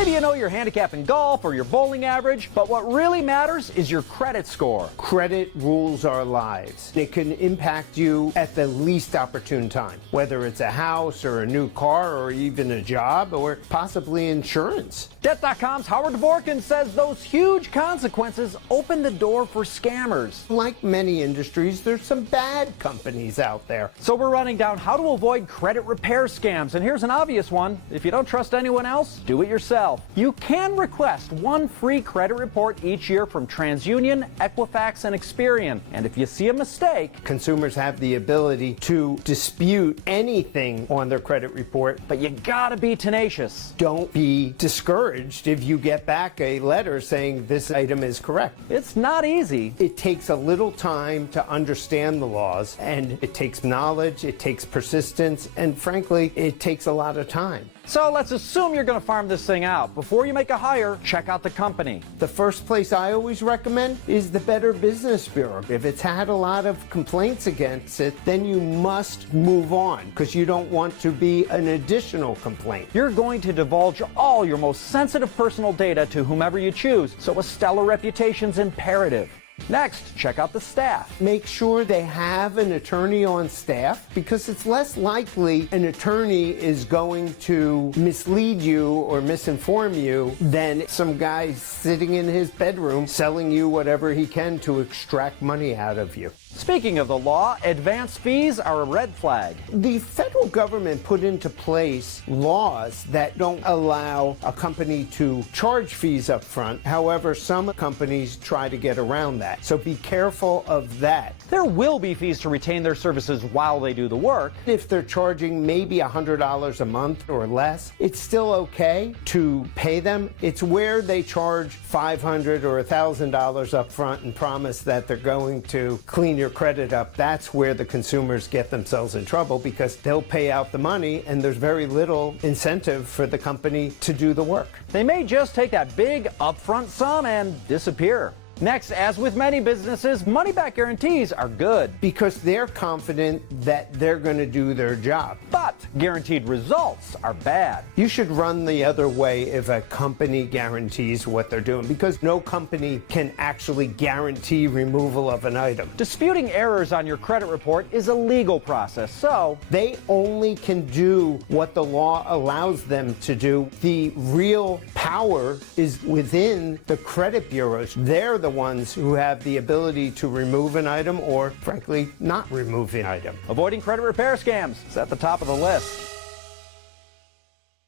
Maybe you know your handicap in golf or your bowling average, but what really matters is your credit score. Credit rules our lives. It can impact you at the least opportune time, whether it's a house or a new car or even a job or possibly insurance. Debt.com's Howard Dvorkin says those huge consequences open the door for scammers. Like many industries, there's some bad companies out there. So we're running down how to avoid credit repair scams, and here's an obvious one. If you don't trust anyone else, do it yourself. You can request one free credit report each year from TransUnion, Equifax, and Experian. And if you see a mistake, consumers have the ability to dispute anything on their credit report. But you gotta be tenacious. Don't be discouraged if you get back a letter saying this item is correct. It's not easy. It takes a little time to understand the laws, and it takes knowledge, it takes persistence, and frankly, it takes a lot of time. So let's assume you're going to farm this thing out. Before you make a hire, check out the company. The first place I always recommend is the Better Business Bureau. If it's had a lot of complaints against it, then you must move on because you don't want to be an additional complaint. You're going to divulge all your most sensitive personal data to whomever you choose, so a stellar reputation's imperative. Next, check out the staff. Make sure they have an attorney on staff because it's less likely an attorney is going to mislead you or misinform you than some guy sitting in his bedroom selling you whatever he can to extract money out of you. Speaking of the law, advance fees are a red flag. The federal government put into place laws that don't allow a company to charge fees up front. However, some companies try to get around that. So be careful of that. There will be fees to retain their services while they do the work. If they're charging maybe $100 a month or less, it's still okay to pay them. It's where they charge $500 or $1,000 up front and promise that they're going to clean your credit up. That's where the consumers get themselves in trouble because they'll pay out the money and there's very little incentive for the company to do the work. They may just take that big upfront sum and disappear. Next, as with many businesses, money-back guarantees are good because they're confident that they're going to do their job. But guaranteed results are bad. You should run the other way if a company guarantees what they're doing because no company can actually guarantee removal of an item. Disputing errors on your credit report is a legal process, so they only can do what the law allows them to do. The real power is within the credit bureaus. They're the ones who have the ability to remove an item or, frankly, not remove an item. Avoiding credit repair scams is at the top of the list.